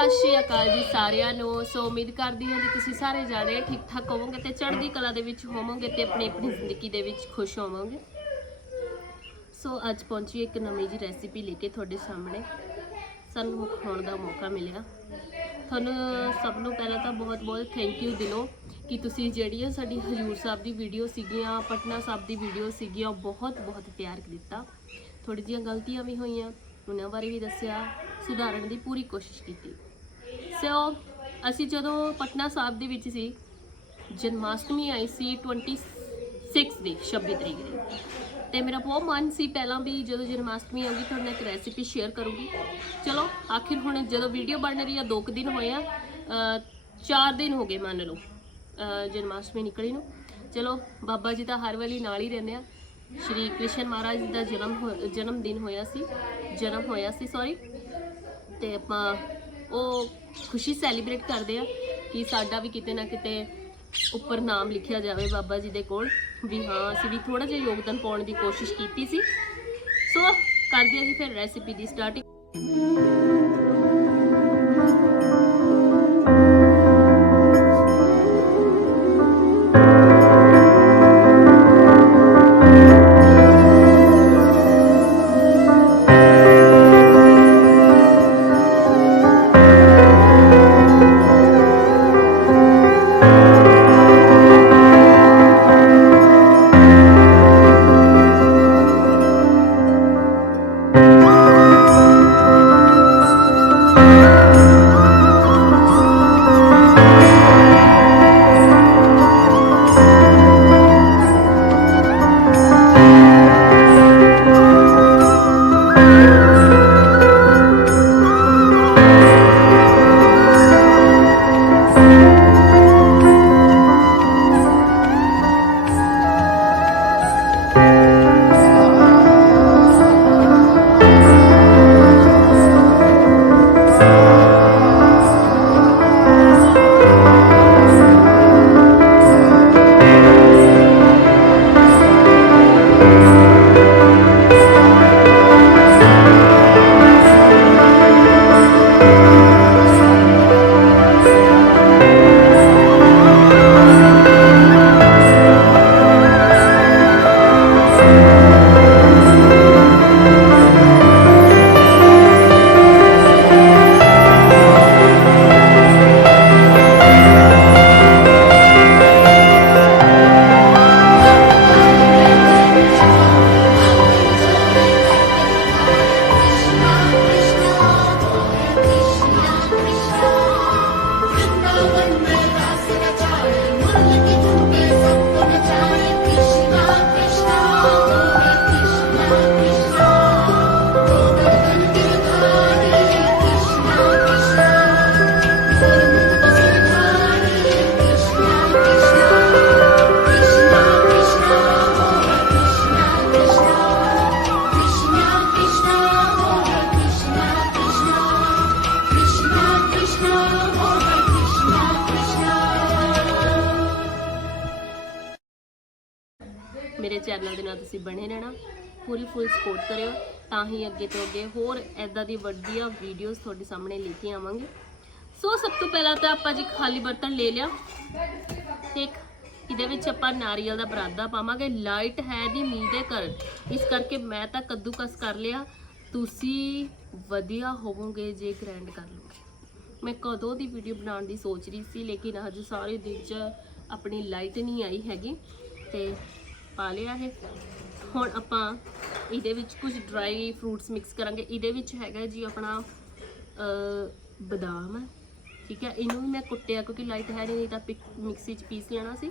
ਸਤਿ ਸ਼੍ਰੀ ਅਕਾਲ ਜੀ ਸਾਰਿਆਂ ਨੂੰ। ਸੋ ਉਮੀਦ ਕਰਦੀ ਹਾਂ ਜੀ ਤੁਸੀਂ ਸਾਰੇ ਜਾਣੇ ਠੀਕ ਠਾਕ ਹੋਵੋਗੇ ਤੇ ਚੜ੍ਹਦੀ ਕਲਾ ਦੇ ਵਿੱਚ ਹੋਵੋਗੇ ਤੇ ਆਪਣੀ ਆਪਣੀ ਜ਼ਿੰਦਗੀ ਦੇ ਵਿੱਚ ਖੁਸ਼ ਹੋਵੋਗੇ। ਸੋ ਅੱਜ ਪਹੁੰਚੀ ਇੱਕ ਨਵੀਂ ਜੀ ਰੈਸਿਪੀ ਲੈ ਕੇ ਤੁਹਾਡੇ ਸਾਹਮਣੇ। ਸਾਨੂੰ ਖਾਣ ਦਾ ਮੌਕਾ ਮਿਲਿਆ। ਤੁਹਾਨੂੰ ਸਭ ਨੂੰ ਪਹਿਲਾਂ ਤਾਂ ਬਹੁਤ ਬਹੁਤ ਥੈਂਕ ਯੂ ਦਿਲੋਂ ਕਿ ਤੁਸੀਂ ਜਿਹੜੀਆਂ ਸਾਡੀ ਹਜੂਰ ਸਾਹਿਬ ਦੀ ਵੀਡੀਓ ਸੀਗੀਆਂ, ਪਟਨਾ ਸਾਹਿਬ ਦੀ ਵੀਡੀਓ ਸੀਗੀਆਂ ਬਹੁਤ ਬਹੁਤ ਪਿਆਰ ਦਿੱਤਾ ਥੋੜੀ ਜਿਹੀਆਂ ਗਲਤੀਆਂ ਵੀ ਹੋਈਆਂ, ਉਹਨਾਂ ਬਾਰੇ ਵੀ ਦੱਸਿਆ, ਸੁਧਾਰਨ ਦੀ ਪੂਰੀ ਕੋਸ਼ਿਸ਼ ਕੀਤੀ। ਸੋ ਅਸੀਂ ਜਦੋਂ ਪਟਨਾ ਸਾਹਿਬ ਦੇ ਵਿੱਚ ਸੀ, ਜਨਮਾਸ਼ਟਮੀ ਆਈ ਸੀ 26 ਦੀ 26 ਤਰੀਕ ਦੀ। ਤੇ ਮੇਰਾ ਬਹੁਤ ਮਨ ਸੀ ਪਹਿਲਾਂ ਵੀ ਜਦੋਂ ਜਨਮਾਸ਼ਟਮੀ ਆਊਗੀ ਤੁਹਾਡੇ ਨਾਲ ਇੱਕ ਰੈਸਿਪੀ ਸ਼ੇਅਰ ਕਰੂੰਗੀ। ਚਲੋ, ਆਖਿਰ ਹੁਣ ਜਦੋਂ ਵੀਡੀਓ ਬਣ ਰਹੀ ਆ, ਦੋ ਕੁ ਦਿਨ ਹੋਏ ਆ ਅਹ ਚਾਰ ਦਿਨ ਹੋ ਗਏ ਮੰਨ ਲਓ ਜਨਮਾਸ਼ਟਮੀ ਨਿਕਲੀ ਨੂੰ। ਚਲੋ, ਬਾਬਾ ਜੀ ਤਾਂ ਹਰ ਵਾਰੀ ਨਾਲ ਹੀ ਰਹਿੰਦੇ ਆ। ਸ਼੍ਰੀ ਕ੍ਰਿਸ਼ਨ ਮਹਾਰਾਜ ਜੀ ਦਾ ਜਨਮ ਹੋ- ਜਨਮ ਦਿਨ ਹੋਇਆ ਸੀ, ਜਨਮ ਹੋਇਆ ਸੀ ਸੌਰੀ ਤੇ ਆਪਾਂ, ਉਹ ਖੁਸ਼ੀ ਸੈਲੀਬ੍ਰੇਟ ਕਰਦੇ ਆ ਕਿ ਸਾਡਾ ਵੀ ਕਿਤੇ ਨਾ ਕਿਤੇ ਉੱਪਰ ਨਾਮ ਲਿਖਿਆ ਜਾਵੇ ਬਾਬਾ ਜੀ ਦੇ ਕੋਲ ਵੀ ਹਾਂ, ਅਸੀਂ ਵੀ ਥੋੜਾ ਜਿਹਾ ਯੋਗਦਾਨ ਪਾਉਣ ਦੀ ਕੋਸ਼ਿਸ਼ ਕੀਤੀ ਸੀ। ਸੋ ਕਰਦੇ ਆ ਜੀ ਫਿਰ ਰੈਸਿਪੀ ਦੀ ਸਟਾਰਟਿੰਗ ਮੇਰੇ ਚੈਨਲ ਦੇ ਨਾਲ ਤੁਸੀਂ ਬਣੇ ਰਹਿਣਾ। ਪੂਰੀ ਫੁੱਲ ਸਪੋਰਟ ਕਰਿਓ, ਤਾਂ ਹੀ ਅੱਗੇ ਤੋਂ ਅੱਗੇ ਹੋਰ ਐਦਾਂ ਦੀ ਵਧੀਆ ਵੀਡੀਓਜ਼ ਤੁਹਾਡੇ ਸਾਹਮਣੇ ਲੈ ਕੇ ਆਵਾਂਗੇ। ਸੋ ਸਭ ਤੋਂ ਪਹਿਲਾਂ ਤਾਂ ਆਪਾਂ ਜੀ ਖਾਲੀ ਬਰਤਨ ਲੈ ਲਿਆ। ਠੀਕ ਇਹਦੇ ਵਿੱਚ ਆਪਾਂ ਨਾਰੀਅਲ ਦਾ ਬਰਾਦਾ ਪਾਵਾਂਗੇ। ਲਾਈਟ ਹੈ ਦੀ ਮੀਂਹ ਦੇ ਕਾਰਨ। ਇਸ ਕਰਕੇ ਮੈਂ ਤਾਂ ਕੱਦੂਕਸ ਕਰ ਲਿਆ। ਤੁਸੀਂ ਵਧੀਆ ਹੋਵੋਗੇ ਜੇ ਗ੍ਰੈਂਡ ਕਰ ਲਓਗੇ। ਮੈਂ ਕਦੋਂ ਦੀ ਵੀਡੀਓ ਬਣਾਉਣ ਦੀ ਸੋਚ ਰਹੀ ਸੀ, ਲੇਕਿਨ ਅੱਜ ਸਾਰੇ ਦਿਨ 'ਚ ਆਪਣੀ ਲਾਈਟ ਨਹੀਂ ਆਈ ਹੈਗੀ। ਤੇ ਪਾ ਲਿਆ ਇਹ। ਹੁਣ ਆਪਾਂ ਇਹਦੇ ਵਿੱਚ ਕੁਝ ਡਰਾਈ ਫਰੂਟਸ ਮਿਕਸ ਕਰਾਂਗੇ। ਇਹਦੇ ਵਿੱਚ ਹੈਗਾ ਜੀ ਆਪਣਾ ਬਦਾਮ, ਠੀਕ ਹੈ? ਇਹਨੂੰ ਵੀ ਮੈਂ ਕੁੱਟਿਆ ਕਿਉਂਕਿ ਲਾਈਟ ਹੈ ਨਹੀਂ ਤਾਂ ਪਿਕ- ਮਿਕਸੀ 'ਚ ਪੀਸ ਲੈਣਾ ਸੀ।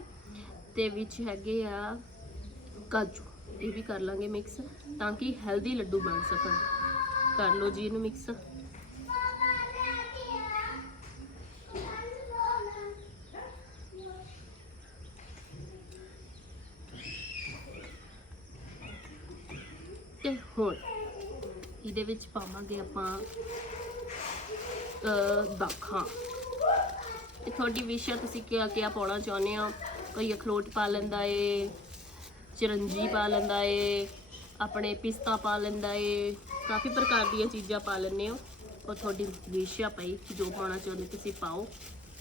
ਤੇ ਵਿੱਚ ਹੈਗੇ ਆ ਕਾਜੂ। ਇਹ ਵੀ ਕਰ ਲਾਂਗੇ ਮਿਕਸ ਤਾਂ ਕਿ ਹੈਲਦੀ ਲੱਡੂ ਬਣ ਸਕਣ। ਕਰ ਲਓ ਜੀ ਇਹਨੂੰ ਮਿਕਸ ਤੇ ਹੁਣ ਇਹਦੇ ਵਿੱਚ ਪਾਵਾਂਗੇ ਆਪਾਂ ਅ ਦਾਖਾਂ। ਇਹ ਤੁਹਾਡੀ ਵਿਸ਼ ਆ ਤੁਸੀਂ ਕਿਆ ਕਿਆ ਪਾਉਣਾ ਚਾਹੁੰਦੇ ਹੋ? ਕੋਈ ਅਖਰੋਟ ਪਾ ਲੈਂਦਾ ਏ ਚਰੰਜੀ ਪਾ ਲੈਂਦਾ ਏ, ਆਪਣੇ ਪਿਸਤਾ ਪਾ ਲੈਂਦਾ ਏ, ਕਾਫੀ ਪ੍ਰਕਾਰ ਦੀਆਂ ਚੀਜ਼ਾਂ ਪਾ ਲੈਂਦੇ ਹੋ। ਉਹ ਤੁਹਾਡੀ ਵਿਸ਼ ਆ ਪਈ ਜੋ ਪਾਉਣਾ ਚਾਹੁੰਦੇ ਤੁਸੀਂ ਪਾਓ।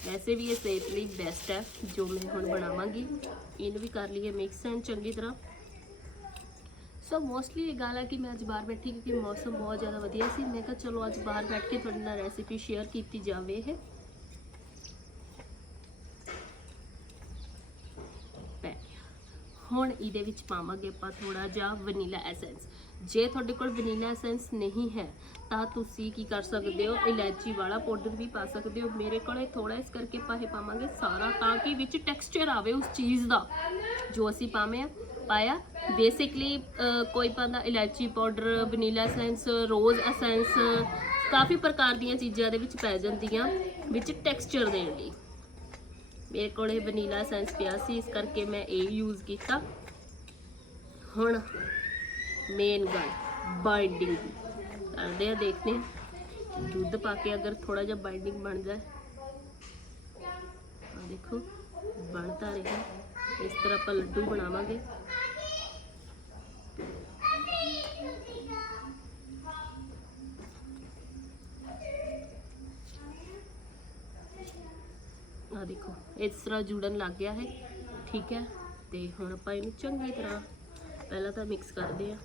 ਵੈਸੇ ਵੀ ਇਹ ਸਿਹਤ ਲਈ ਬੈਸਟ ਹੈ, ਜੋ ਮੈਂ ਹੁਣ ਬਣਾਵਾਂਗੀ। ਇਹਨੂੰ ਵੀ ਕਰ ਲਈਏ ਮਿਕਸ ਐਂਡ ਚੰਗੀ ਤਰ੍ਹਾਂ। ਸੋ ਮੋਸਟਲੀ ਇਹ ਗੱਲ ਹੈ ਕਿ ਮੈਂ ਅੱਜ ਬਾਹਰ ਬੈਠੀ ਕਿਉਂਕਿ ਮੌਸਮ ਬਹੁਤ ਜ਼ਿਆਦਾ ਵਧੀਆ ਸੀ ਮੈਂ ਕਿਹਾ ਚਲੋ ਅੱਜ ਬਾਹਰ ਬੈਠ ਕੇ ਤੁਹਾਡੇ ਨਾਲ ਰੈਸਿਪੀ ਸ਼ੇਅਰ ਕੀਤੀ ਜਾਵੇ ਇਹ ਹੁਣ ਇਹਦੇ ਵਿੱਚ ਪਾਵਾਂਗੇ ਆਪਾਂ ਥੋੜਾ ਜਿਹਾ ਵਨੀਲਾ ਐਸੈਂਸ ਜੇ ਤੁਹਾਡੇ ਕੋਲ ਵਨੀਲਾ ਐਸੈਂਸ ਨਹੀਂ ਹੈ ਤਾਂ ਤੁਸੀਂ ਕੀ ਕਰ ਸਕਦੇ ਹੋ ਇਲਾਇਚੀ ਵਾਲਾ ਪਾਊਡਰ ਵੀ ਪਾ ਸਕਦੇ ਹੋ ਮੇਰੇ ਕੋਲੇ ਥੋੜਾ ਇਸ ਕਰਕੇ ਆਪਾਂ ਇਹ ਪਾਵਾਂਗੇ ਸਾਰਾ ਤਾਂ ਕਿ ਵਿੱਚ ਟੈਕਸਚਰ ਆਵੇ ਉਸ ਚੀਜ਼ ਦਾ ਜੋ ਅਸੀਂ ਪਾਵੇਂ ਪਾਇਆ ਬੇਸਿਕਲੀ ਕੋਈ ਪਾਉਂਦਾ ਇਲਾਇਚੀ powder vanilla essence rose essence ਕਾਫੀ ਪ੍ਰਕਾਰ ਦੀਆਂ ਚੀਜ਼ਾਂ ਦੇ ਵਿੱਚ ਪੈ ਜਾਂਦੀਆਂ, ਵਿੱਚ ਟੈਕਸਚਰ ਦੇਣ ਲਈ। ਮੇਰੇ ਕੋਲ ਇਹ ਵਨੀਲਾ ਸੈਂਸ ਪਿਆ ਸੀ, ਇਸ ਕਰਕੇ ਮੈਂ ਇਹ ਯੂਜ਼ ਕੀਤਾ। ਹੁਣ ਮੇਨ ਗੱਲ ਬਾਈਂਡਿੰਗ ਕਰਦੇ ਆ, ਦੇਖਦੇ ਆ। ਦੁੱਧ ਪਾ ਕੇ ਅਗਰ ਥੋੜਾ ਜਿਹਾ ਬਾਈਂਡਿੰਗ ਬਣ ਜਾਏ। ਆ ਦੇਖੋ, ਬਣਦਾ ਰਿਹਾ। ਇਸ ਤਰ੍ਹਾਂ ਆਪਾਂ ਲੱਡੂ ਬਣਾਵਾਂਗੇ। ਆ ਦੇਖੋ, ਇਸ ਤਰ੍ਹਾਂ ਜੁੜਨ ਲੱਗ ਗਿਆ ਹੈ। ਠੀਕ ਹੈ, ਤੇ ਹੁਣ ਆਪਾਂ ਇਹਨੂੰ ਚੰਗੀ ਤਰ੍ਹਾਂ ਪਹਿਲਾਂ ਤਾਂ ਮਿਕਸ ਕਰਦੇ ਆ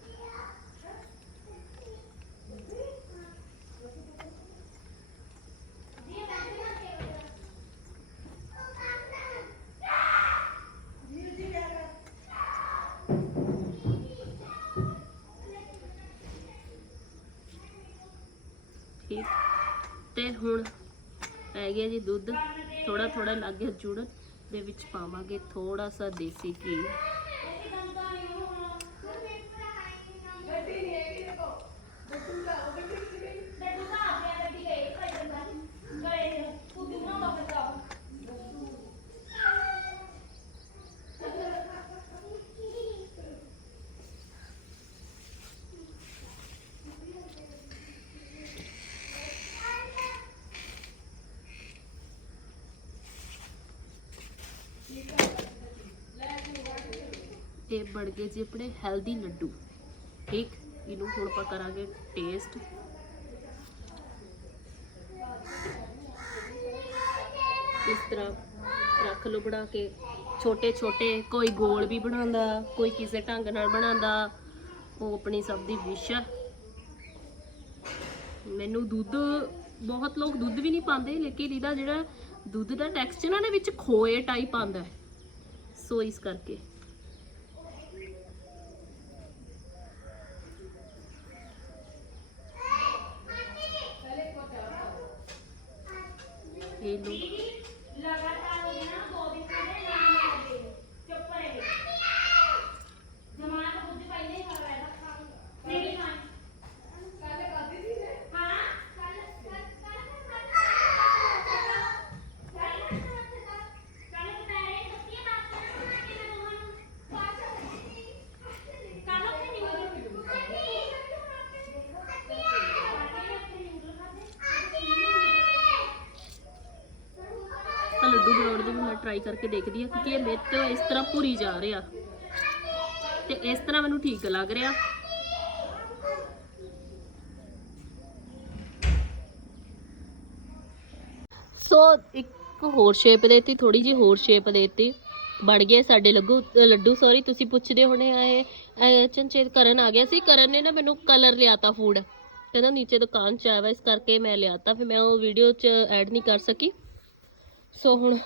ਠੀਕ ਤੇ ਹੁਣ ਪੈ ਗਿਆ ਜੀ ਦੁੱਧ ਥੋੜਾ ਥੋੜਾ ਲੱਗ ਗਿਆ ਜੁੜਨ, ਦੇ ਵਿੱਚ ਪਾਵਾਂਗੇ ਥੋੜਾ ਸਾ ਦੇਸੀ ਘੀ। ਇਹ ਬਣ ਗਏ ਜੀ ਆਪਣੇ ਹੈਲਦੀ ਲੱਡੂ। ਠੀਕ? ਇਹਨੂੰ ਹੁਣ ਆਪਾਂ ਕਰਾਂਗੇ ਟੇਸਟ ਇਸ ਤਰ੍ਹਾਂ ਰੱਖ ਲਓ ਬਣਾ ਕੇ। ਛੋਟੇ ਛੋਟੇ ਕੋਈ ਗੋਲ ਵੀ ਬਣਾਉਂਦਾ, ਕੋਈ ਕਿਸੇ ਢੰਗ ਨਾਲ ਬਣਾਉਂਦਾ, ਉਹ ਆਪਣੀ ਸਭ ਦੀ ਵਿਸ਼ ਹੈ। ਮੈਨੂੰ ਦੁੱਧ, ਬਹੁਤ ਲੋਕ ਦੁੱਧ ਵੀ ਨਹੀਂ ਪਾਉਂਦੇ, ਲੇਕਿਨ ਇਹਦਾ ਜਿਹੜਾ ਦੁੱਧ ਦਾ ਟੈਕਸਚਰ ਨਾ, ਇਹਦੇ ਵਿੱਚ ਖੋਏ ਟਾਈਪ ਆਉਂਦਾ ਸੋ ਇਸ ਕਰਕੇ। ਇਹ ਲੋ ਕਰਕੇ ਦੇਖਦੀ ਆ ਕਿਉਂਕਿ ਇਹ ਮੇਰੇ ਤੋਂ ਇਸ ਤਰ੍ਹਾਂ ਭੁਰੀ ਜਾ ਰਿਹਾ। ਤੇ ਇਸ ਤਰ੍ਹਾਂ ਮੈਨੂੰ ਠੀਕ ਲੱਗ ਰਿਹਾ। ਸੋ ਇੱਕ ਹੋਰ ਸ਼ੇਪ ਦੇਤੀ ਥੋੜੀ ਜੀ ਹੋਰ ਸ਼ੇਪ ਦੇਤੀ। ਬਣ ਗਏ ਸਾਡੇ ਲੱਗੂ ਲੱਡੂ ਸੌਰੀ ਤੁਸੀਂ ਪੁੱਛਦੇ ਹੋਣੇ ਆ ਇਹ ਚੰਚੇਤ ਕਰਨ ਆ ਗਿਆ ਸੀ। ਕਰਨ ਨੇ ਨਾ ਮੈਨੂੰ ਕਲਰ ਲਿਆਤਾ ਫੂਡ ਕਹਿੰਦਾ ਨੀਚੇ ਦੁਕਾਨ ਚ ਆਇਆ ਇਸ ਕਰਕੇ ਮੈਂ ਲਿਆਤਾ, ਫਿਰ ਮੈਂ ਉਹ ਵੀਡੀਓ ਚ ਐਡ ਨਹੀਂ ਕਰ ਸਕੀ। ਸੋ ਹੁਣ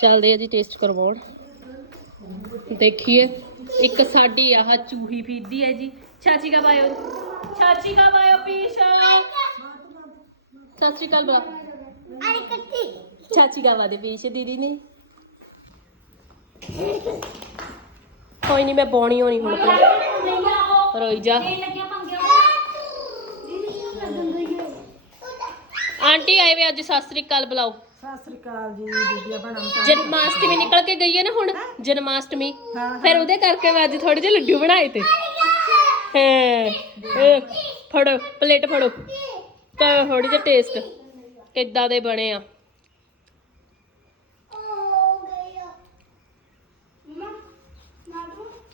ਚੱਲਦੇ ਆ ਜੀ ਟੇਸਟ ਕਰਵਾਉਣ। ਦੇਖੀਏ। ਇੱਕ ਸਾਡੀ ਆਹ ਚੂਹੀ ਫੀਦੀ ਹੈ ਜੀ। ਚਾਚੀ ਕਾ ਬਾਇਓ ਚਾਚੀ ਕਾ ਬਾਇਓ ਪੀਸ਼ਾ। ਸਤਿ ਸ਼੍ਰੀ ਅਕਾਲ ਬਰਾ ਚਾਚੀ ਕਾ ਬਾਦੇ ਪੀਸ਼, ਦੀਦੀ ਨੇ। ਕੋਈ ਨਹੀਂ ਮੈਂ ਬੋਣੀ ਹੋਣੀ ਹੁਣ ਆਪਣੀ। ਰੋਈ ਜਾ। ਆਂਟੀ ਆਏ ਵੇ ਅੱਜ, ਸਤਿ ਸ੍ਰੀ ਅਕਾਲ ਬੁਲਾਓ। ਸਤਿ ਸ੍ਰੀ ਅਕਾਲ ਜੀ ਬੀਬੀਆ ਭੈਣਾਂ ਜਨਮਾਸ਼ਟਮੀ ਨਿਕਲ ਕੇ ਗਈ ਹੈ ਨਾ ਹੁਣ? ਜਨਮਾਸ਼ਟਮੀ। ਹਾਂ ਫਿਰ ਉਹਦੇ ਕਰਕੇ ਮੈਂ ਅੱਜ ਥੋੜੇ ਜਿਹੇ ਲੱਡੂ ਬਣਾਏ ਤੇ। ਹਾਂ। ਇਹ ਫੜੋ ਪਲੇਟ ਫੜੋ। ਤਾਂ ਥੋੜੀ ਜਿਹੀ ਟੇਸਟ ਕਿੱਦਾਂ ਦੇ ਬਣੇ ਆ।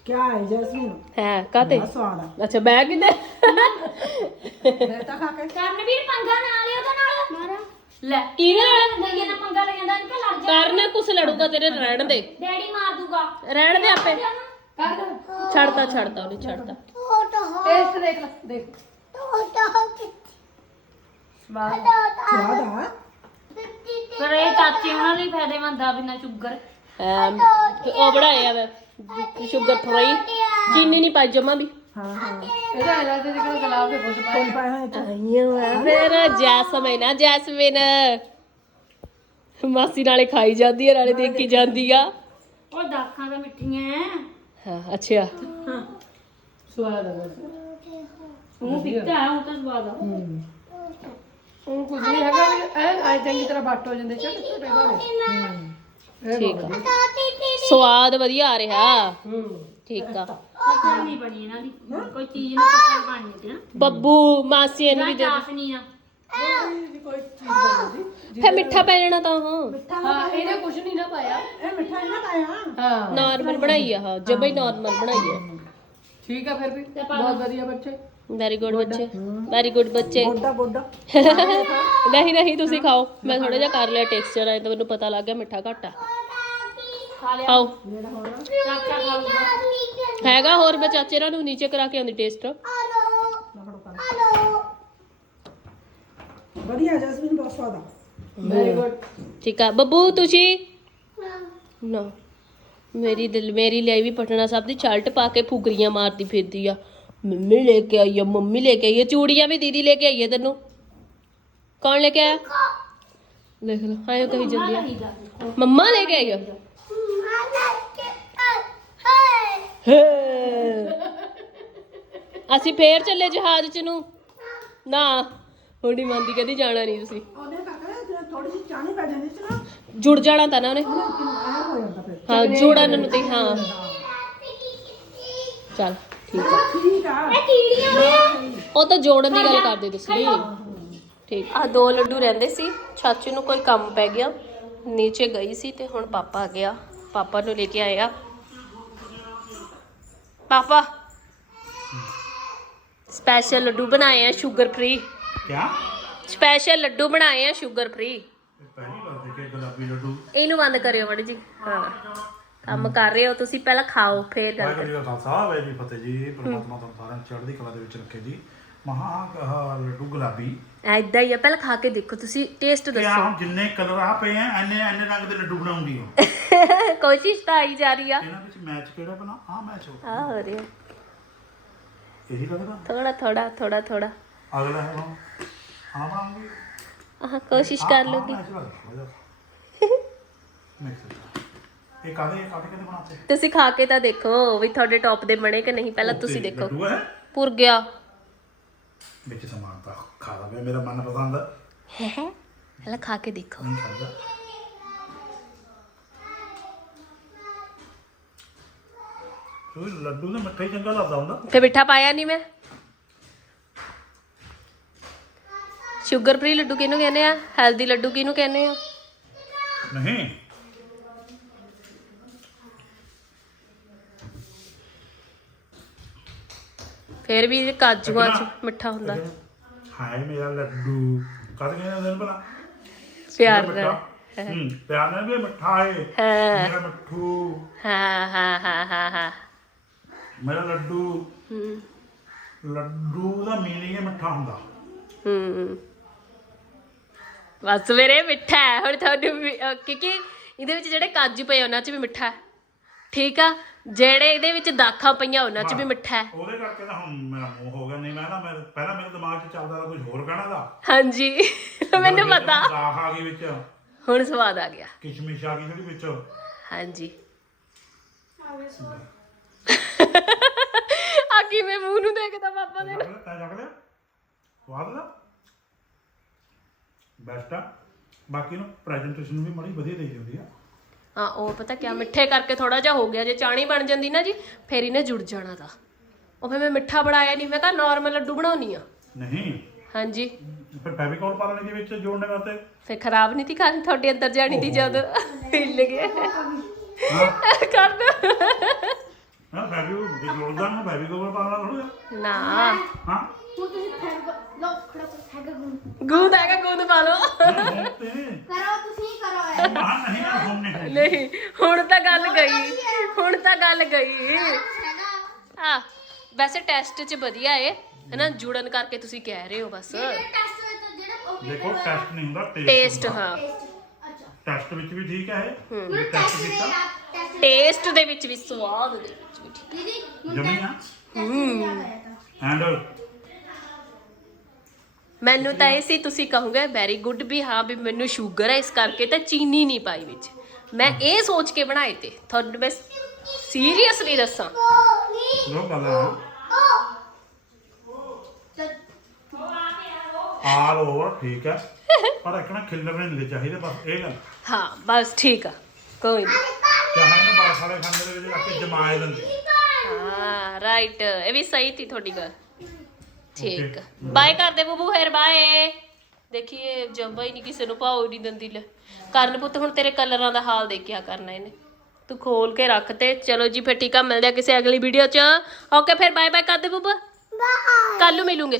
ਕਿਆ ਹੈ ਜੈਸਮੀਨ? ਹੈ ਕਾਤੇ ਬੜਾ ਸਵਾਦ ਆ। ਅੱਛਾ ਬੈਗ ਕਿਤੇ ਮੈਂ ਤਾਂ ਖਾ ਕੇ ਕਰਨਵੀਰ ਪੰਗਾ ਨਾ ਲਿਓ ਉਹਦੇ ਨਾਲ। ਮਾਰਾ। ਲੈ। ਇਹਦੇ ਨਾਲ ਦਈਏ ਨਾ ਪੰਗਾ ਲੈ ਜਾਂਦਾ ਕਿ ਲੜ ਜਾ ਕਰਨ ਕੁਛ ਲੜੂਗਾ ਤੇਰੇ ਰਹਿਣ ਦੇ। ਡੈਡੀ ਮਾਰ ਦੂਗਾ। ਰਹਿਣ ਦੇ ਆਪੇ। ਛੱਡਤਾ ਛੱਡਤਾ ਉਹਨੇ ਛੱਡਤਾ। ਟੇਸਟ ਦੇਖ ਲੈ ਦੇਖ। ਸਵਾਦ ਆ। ਪਰ ਇਹ ਚਾਚੀ ਉਹਨਾਂ ਲਈ ਫਾਇਦੇਮੰਦ ਆ ਬਿਨਾ ਸ਼ੂਗਰ। ਉਹ ਬਣਾਇਆ ਵਾ ਸ਼ੂਗਰ ਫ੍ਰੀ ਚੀਨੀ ਨਹੀਂ ਪਾਈ ਜਮਾ ਵੀ ਹਾਂ ਹਾਂ ਇਹਦਾ ਇਲਾਜ ਦੇ ਜਿਹੜਾ ਗੁਲਾਬ ਦੇ ਫੁੱਲ ਫੁੱਲ ਪਾਏ ਹੋਏ ਚ ਫਿਰ ਜੈਸਮੀਨ ਆ ਜੈਸਮੀਨ। ਮਾਸੀ ਨਾਲੇ ਖਾਈ ਜਾਂਦੀ ਆ ਨਾਲੇ ਦੇਖੀ ਜਾਂਦੀ ਆ। ਉਹ ਦਾਖਾਂ ਤਾਂ ਮਿੱਠੀਆਂ ਹਾਂ ਅੱਛਾ। ਸਵਾਦ ਆ ਬਸ। ਉਹ ਹੈ ਉਹ ਤਾਂ ਸਵਾਦ ਆ। ਉਹ ਕੁਝ ਨਹੀਂ ਹੈਗਾ ਇਹ ਆਏ ਚੰਗੀ ਤਰ੍ਹਾਂ ਵੱਟ ਹੋ ਜਾਂਦੇ ਛੋਟੇ ਛੋਟੇ ਭਾਵੇਂ ਠੀਕ ਆ। ਸਵਾਦ ਵਧੀਆ ਆ ਰਿਹਾ। ਹੂੰ। ਠੀਕ ਆ। ਪੱਕੜ ਨਹੀਂ ਬਣੀ ਇਹਨਾਂ ਦੀ। ਕੋਈ ਚੀਜ਼ ਨੂੰ ਪੱਕੜ ਬਣਨੀ ਤੇ ਨਾ। ਬੱਬੂ ਮਾਸੀ ਇਹਨੂੰ ਵੀ ਦੇ ਚਾਸ ਨਹੀਂ ਆ। ਕੋਈ ਚੀਜ਼ ਬਣਦੀ ਫੇ ਮਿੱਠਾ ਪੈ ਜਾਣਾ ਤਾਂ ਹਾਂ। ਹਾਂ ਇਹਨੇ ਕੁਝ ਨਹੀਂ ਨਾ ਪਾਇਆ। ਇਹ ਮਿੱਠਾ ਨਹੀਂ ਨਾ ਪਾਇਆ। ਹਾਂ। ਨਾਰਮਲ ਬਣਾਈ ਆ ਹਾਂ ਜਮਾ ਹੀ ਨਾਰਮਲ ਬਣਾਈ ਆ। ਠੀਕ ਆ ਫਿਰ ਵੀ। ਬਹੁਤ ਵਧੀਆ ਬੱਚੇ। Very good. ਬੱਚੇ ਵੈਰੀ ਗੁੱਡ ਬੱਚੇ। ਬੋਡਾ ਬੋਡਾ ਨਹੀਂ ਨਹੀਂ ਤੁਸੀਂ ਖਾਓ। ਮੈਂ ਥੋੜਾ ਜਿਹਾ ਕਰ ਲਿਆ ਟੈਕਸਚਰ ਆਏ ਤਾਂ ਮੈਨੂੰ ਪਤਾ ਲੱਗ ਗਿਆ ਮਿੱਠਾ ਘੱਟ ਆ। ਖਾ ਲਿਆ। ਖਾਓ। ਚਾਚਾ ਖਾਊਗਾ ਹੈਗਾ ਹੋਰ ਮੈਂ ਚਾਚੇ ਨਾਲ ਨੂੰ ਨੀਚੇ ਕਰਾ ਕੇ ਆਉਂਦੀ ਟੇਸਟ ਵਧੀਆ ਜੈਸਮੀਨ ਬਹੁਤ ਸਵਾਦ ਆ। ਵੈਰੀ ਗੁੱਡ ਠੀਕ ਆ। ਬੱਬੂ ਤੁਸੀਂ? ਨਾ। ਮੇਰੀ ਦਿਲ ਮੇਰੀ ਲਈ ਵੀ ਪਟਨਾ ਸਾਹਿਬ ਦੀ ਸ਼ਰਟ ਪਾ ਕੇ ਫੁਗਰੀਆਂ ਮਾਰਦੀ ਫਿਰਦੀ ਆ। ਮੰਮੀ ਲੈ ਕੇ ਆਈ ਆ ਮੰਮੀ ਲੈ ਕੇ ਆਈ ਆ। ਚੂੜੀਆਂ ਵੀ ਦੀਦੀ ਲੈ ਕੇ ਆਈ ਆ ਤੈਨੂੰ। ਕੌਣ ਲੈ ਕੇ ਆਇਆ? ਦੇਖ ਲਓ ਆਇਓ ਕਹੀ ਜਾਂਦੀ ਆ। ਮੰਮਾ ਲੈ ਕੇ ਆਈ ਆ? ਹੇ। ਅਸੀਂ ਫੇਰ ਚੱਲੇ ਜਹਾਜ਼ ਚ ਨੂੰ। ਨਾ ਹੁਣੀ ਮੰਦੀ ਕਹਿੰਦੀ ਜਾਣਾ ਨਹੀਂ ਤੁਸੀਂ। ਉਹਨੇ ਕਾਕਾ ਥੋੜੀ ਜਿਹੀ ਚਾਣੀ ਪੈ ਜਾਂਦੀ ਸੀ ਨਾ। ਜੁੜ ਜਾਣਾ ਤਾਂ ਨਾ ਉਹਨੇ। ਆਇਆ ਹੋ ਜਾਂਦਾ ਫਿਰ। ਹਾਂ ਜੋੜਨ ਨੂੰ ਤੇ ਹਾਂ। ਚੱਲ ਠੀਕ ਆ। ਠੀਕ ਆ। ਉਹ ਤਾਂ ਜੋੜਨ ਦੀ ਗੱਲ ਕਰਦੇ ਤੁਸੀਂ ਠੀਕ। ਆ ਦੋ ਲੱਡੂ ਰਹਿੰਦੇ ਸੀ। ਚਾਚੂ ਨੂੰ ਕੋਈ ਕੰਮ ਪੈ ਗਿਆ। ਨੀਚੇ ਗਈ ਸੀ ਤੇ ਹੁਣ ਪਾਪਾ ਆ ਗਿਆ। ਪਾਪਾ ਨੂੰ ਲੈ ਕੇ ਆਏ ਆ ਪਾਪਾ। ਸਪੈਸ਼ਲ ਲੱਡੂ ਬਣਾਏ ਆ ਸ਼ੂਗਰ ਫ੍ਰੀ ਕਿਆ? ਸਪੈਸ਼ਲ ਲੱਡੂ ਬਣਾਏ ਆ ਸ਼ੂਗਰ ਫ੍ਰੀ ਇਹਨੂੰ ਬੰਦ ਕਰਿਓ ਮੜ ਜੀ। ਕੰਮ ਕਰ ਰਹੇ ਹੋ ਤੁਸੀਂ ਪਹਿਲਾਂ ਖਾਓ ਫੇਰ ਗੱਲ ਵਾਹਿਗੁਰੂ ਜੀ ਕਾ ਖਾਲਸਾ ਵਾਹਿਗੁਰੂ ਜੀ ਕੀ ਫਤਿਹ ਜੀ। ਚੜ੍ਹਦੀ ਕਲਾ ਦੇ ਵਿੱਚ ਰੱਖੇ ਜੀ। ਮਹਾ ਆਹ ਲੱਡੂ ਗੁਲਾਬੀ। ਐਦਾਂ ਹੀ ਆ ਪਹਿਲਾਂ ਖਾ ਕੇ ਦੇਖੋ ਤੁਸੀਂ ਟੇਸਟ ਤੇ ਦੱਸੋ। ਆਹ ਜਿੰਨੇ ਕਲਰ ਆ ਪਏ ਆ ਐਨੇ ਐਨੇ ਰੰਗ ਦੇ ਲੱਡੂ ਬਣਾਉਂਗੀ ਉਹ। ਕੋਸ਼ਿਸ਼ ਤਾਂ ਆਈ ਜਾ ਰਹੀ ਆ। ਇਹਨਾਂ ਵਿੱਚ ਮੈਚ ਕਿਹੜਾ ਬਣਾ? ਆ ਮੈਚ ਹੋ ਆ ਹੋ ਰਿਹਾ। ਇਹੀ ਲੱਗਦਾ? ਥੋੜਾ ਥੋੜਾ ਥੋੜਾ ਥੋੜਾ ਅਗਲਾ ਹੈ ਉਹ ਆ ਬਣਾਉਂਗੀ। ਆਹ ਕੋਸ਼ਿਸ਼ ਕਰ ਲੋਗੀ। ਇਹ ਕਾਦੇ ਕਾਦੇ ਕਿਤੇ ਬਣਾਤੇ? ਤੁਸੀਂ ਖਾ ਕੇ ਤਾਂ ਦੇਖੋ ਵੀ ਤੁਹਾਡੇ ਟੌਪ ਦੇ ਬਣੇ ਕਿ ਨਹੀਂ ਪਹਿਲਾਂ ਤੁਸੀਂ ਦੇਖੋ। ਲੱਡੂ ਹੈ? ਪੁਰ ਗਿਆ। ਵਿੱਚ ਸਮਾਨ ਤਾਂ ਖਾ ਲਵੇ ਮੇਰਾ ਮਨ ਪਸੰਦ ਹੈ ਪਹਿਲਾਂ ਖਾ ਕੇ ਦੇਖੋ। ਨਹੀਂ ਖਾਦਾ। ਕੋਈ ਲੱਡੂ ਤਾਂ ਮਿੱਠਾ ਹੀ ਚੰਗਾ ਲੱਗਦਾ ਹੁੰਦਾ। ਫੇ ਮਿੱਠਾ ਪਾਇਆ ਨਹੀਂ ਮੈਂ? ਸ਼ੂਗਰ ਫ੍ਰੀ ਲੱਡੂ ਕਿਹਨੂੰ ਕਹਿੰਦੇ ਆ? ਹੈਲਦੀ ਲੱਡੂ ਕਿਹਨੂੰ ਕਹਿੰਦੇ ਆ? ਨਹੀਂ। ਫੇਰ ਵੀ ਇਹ ਕਾਜੂਆਂ ਚ ਮਿੱਠਾ ਹੁੰਦਾ। ਹਾਏ ਮੇਰਾ ਲੱਡੂ ਕਦ ਕਹਿੰਦੇ ਨੇ ਭਲਾ? ਪਿਆਰ। ਨਾਲ। ਹੂੰ। ਪਿਆਰ ਨਾਲ ਵੀ ਮਿੱਠਾ ਹੈ। ਮੇਰਾ ਮਿੱਠੂ। ਹਾਂ ਹਾਂ ਹਾਂ ਹਾਂ ਹਾਂ। ਮੇਰਾ ਲੱਡੂ। ਹੂੰ। ਲੱਡੂ ਦਾ ਮੀਨਿੰਗ ਹੈ ਮਿੱਠਾ ਹੁੰਦਾ। ਹੂੰ। ਬਸ ਮੇਰੇ ਮਿੱਠਾ ਹੈ। ਹੁਣ ਤੁਹਾਨੂੰ ਕਿਉਂਕਿ ਇਹਦੇ ਵਿੱਚ ਜਿਹੜੇ ਕਾਜੂ ਪਏ ਉਹਨਾਂ 'ਚ ਵੀ ਮਿੱਠਾ ਹੈ। ਠੀਕ ਆ? ਜਿਹੜੇ ਇਹਦੇ ਵਿੱਚ ਦਾਖਾਂ ਪਈਆਂ ਉਹਨਾਂ 'ਚ ਵੀ ਮਿੱਠਾ ਹੈ। ਉਹਦੇ ਕਰਕੇ ਤਾਂ ਹੁਣ ਮੇਰਾ ਮੂੰਹ ਹੋ ਗਿਆ ਨਹੀਂ ਮੈਂ ਨਾ ਮੈਂ ਪਹਿਲਾਂ ਮੇਰੇ ਦਿਮਾਗ 'ਚ ਚੱਲਦਾ ਕੁਝ ਹੋਰ ਕਹਿਣਾ ਦਾ। ਹਾਂਜੀ ਮੈਨੂੰ ਪਤਾ। ਦਾਖ ਆ ਗਈ ਵਿੱਚ। ਹੁਣ ਸਵਾਦ ਆ ਗਿਆ। ਕਿਸ਼ਮਿਸ਼ ਆ ਗਈ ਜਿਹੜੀ ਵਿੱਚ। ਹਾਂਜੀ। ਆ ਕਿਵੇਂ ਮੂੰਹ ਨੂੰ ਦੇਖਦਾ ਪਾਪਾ ਦੇ? ਰੱਖ ਲਿਆ ਤੈਂ ਰੱਖ ਲਿਆ। ਸਵਾਦ ਦਾ ਬੈਸਟ ਆ। ਬਾਕੀ ਨੂੰ ਪ੍ਰੈਜੈਂਟੇਸ਼ਨ ਵੀ ਬੜੀ ਵਧੀਆ ਦੇਈ ਹੁੰਦੀ ਆ। ਹਾਂ ਉਹ ਪਤਾ ਕਿਆ ਮਿੱਠੇ ਕਰਕੇ ਥੋੜਾ ਜਿਹਾ ਹੋ ਗਿਆ ਜੇ ਚਾਣੀ ਬਣ ਜਾਂਦੀ ਨਾ ਜੀ ਫੇਰ ਇਹਨੇ ਜੁੜ ਜਾਣਾ ਤਾਂ। ਉਹ ਫੇਰ ਮੈਂ ਮਿੱਠਾ ਬਣਾਇਆ ਨਹੀਂ ਮੈਂ ਕਿਹਾ ਨਾਰਮਲ ਲੱਡੂ ਬਣਾਉਣੀ ਆ। ਨਹੀਂ। ਹਾਂਜੀ। ਫਿਰ ਫੈਵੀਕੋਲ ਪਾ ਲੈਣੀ ਦੇ ਵਿੱਚ ਜੋੜਨੇ ਵਾਸਤੇ? ਫੇ ਖਰਾਬ ਨਹੀਂ ਤੀ ਖਾਣੀ ਤੁਹਾਡੇ ਅੰਦਰ ਜਾਣੀ ਤੀ ਜਦ। ਹਿੱਲ ਗਏ ਹਾਂ। ਕਰ ਦੋ। ਫੈਬੀ ਜੇ ਜੋੜਦਾ ਨਾ ਫੈਬੀ ਕੋਲ ਪਾਣਾ ਥੋੜਾ ਨਾ। ਹਾਂ। ਹੁਣ ਤੁਸੀਂ ਫੈਗ ਲੋ ਖੜਾ ਹੈਗਾ ਗੁਣ ਗੂੰਦ ਹੈਗਾ ਗੂੰਦ ਪਾ ਲਓ। ਤੇ ਕਰੋ ਤੁਸੀਂ ਕਰੋ ਐ ਮਹਾ ਨਹੀਂ ਨਾ ਹੁਣ ਨਹੀਂ ਨਹੀਂ ਹੁਣ ਤਾਂ ਗੱਲ ਗਈ। ਹੁਣ ਤਾਂ ਗੱਲ ਗਈ। ਹੈਗਾ। ਆ ਵੈਸੇ ਟੈਸਟ 'ਚ ਵਧੀਆ ਏ। ਹਨਾ ਜੁੜਨ ਕਰਕੇ ਤੁਸੀਂ ਕਹਿ ਰਹੇ ਹੋ ਬਸ। ਟੈਸਟ ਵਿੱਚ ਤਾਂ ਜਿਹੜਾ ਉਹ ਦੇਖੋ ਟੈਸਟ ਨਹੀਂ ਹੁੰਦਾ ਟੇਸਟ ਹਾਂ। ਅੱਛਾ। ਟੈਸਟ ਵਿੱਚ ਵੀ ਠੀਕ ਹੈ ਇਹ। ਮੈਨੂੰ ਟੈਸਟ ਟੈਸਟ ਦੇ ਕੀਤਾ। ਟੈਸਟ ਟੇਸਟ ਦੇ ਵਿੱਚ ਵੀ ਸਵਾਦ ਦੇ ਵਿੱਚ ਵੀ ਠੀਕ। ਦੀਦੀ ਜਮੀ ਆ ਹੂੰ ਐਂਡ ਮੈਨੂੰ ਤਾਂ ਇਹ ਸੀ ਤੁਸੀਂ ਕਹੋਗੇ ਵੈਰੀ ਗੁੱਡ ਵੀ ਹਾਂ ਵੀ ਮੈਨੂੰ ਸ਼ੂਗਰ ਹੈ ਇਸ ਕਰਕੇ ਤਾਂ ਚੀਨੀ ਨਹੀਂ ਪਾਈ ਵਿੱਚ। ਮੈਂ ਇਹ ਸੋਚ ਕੇ ਬਣਾਏ ਤੇ ਤੁਹਾਨੂੰ ਮੈਂ ਸੀਰੀਅਸਲੀ ਦੱਸਾਂ। ਲੋ ਹੈ। ਆਲ ਓਵਰ ਠੀਕ ਹੈ ਪਰ ਇਕਣਾ ਖਿੱਲਰ ਨਹੀਂ ਚਾਹੀਦੇ ਬਸ ਇਹ ਗੱਲ ਹਾਂ ਬਸ ਠੀਕ ਆ ਕੋਈ ਨਹੀਂ ਚਾਹੇ ਇਹਨੂੰ ਬਾਸ ਵਾਲੇ ਖਾਂਦੇ ਦੇ ਵਿੱਚ ਰੱਖ ਕੇ ਜਮਾਏ ਦਿੰਦੇ ਹਾਂ ਰਾਈਟ ਇਹ ਵੀ ਸਹੀ ਸੀ ਤੁਹਾਡੀ ਗੱਲ। ਠੀਕ. ਬਾਏ ਕਰਦੇ ਬੂਬੂ ਫਿਰ ਬਾਏ ਦੇਖੀਏ ਜੰਬਾ ਹੀ ਨਹੀਂ ਕਿਸੇ ਨੂੰ ਭਾਉ ਨਹੀਂ ਦਿੰਦੀ ਲੈ। ਕਰਨ ਪੁੱਤ ਹੁਣ ਤੇਰੇ ਕਲਰਾਂ ਦਾ ਹਾਲ ਦੇਖਿਆ ਕਰਨਾ ਇਹਨੇ। ਤੂੰ ਖੋਲ ਕੇ ਰੱਖ ਤੇ। ਚਲੋ ਜੀ ਫਿਰ ਠੀਕ ਆ ਮਿਲਦੇ ਆ ਕਿਸੇ ਅਗਲੀ ਵੀਡੀਓ 'ਚ। ਓਕੇ ਫਿਰ ਬਾਏ ਬਾਏ ਕਰਦੇ ਬੂਬਾ। ਕੱਲ ਨੂੰ ਮਿਲੂਗੇ।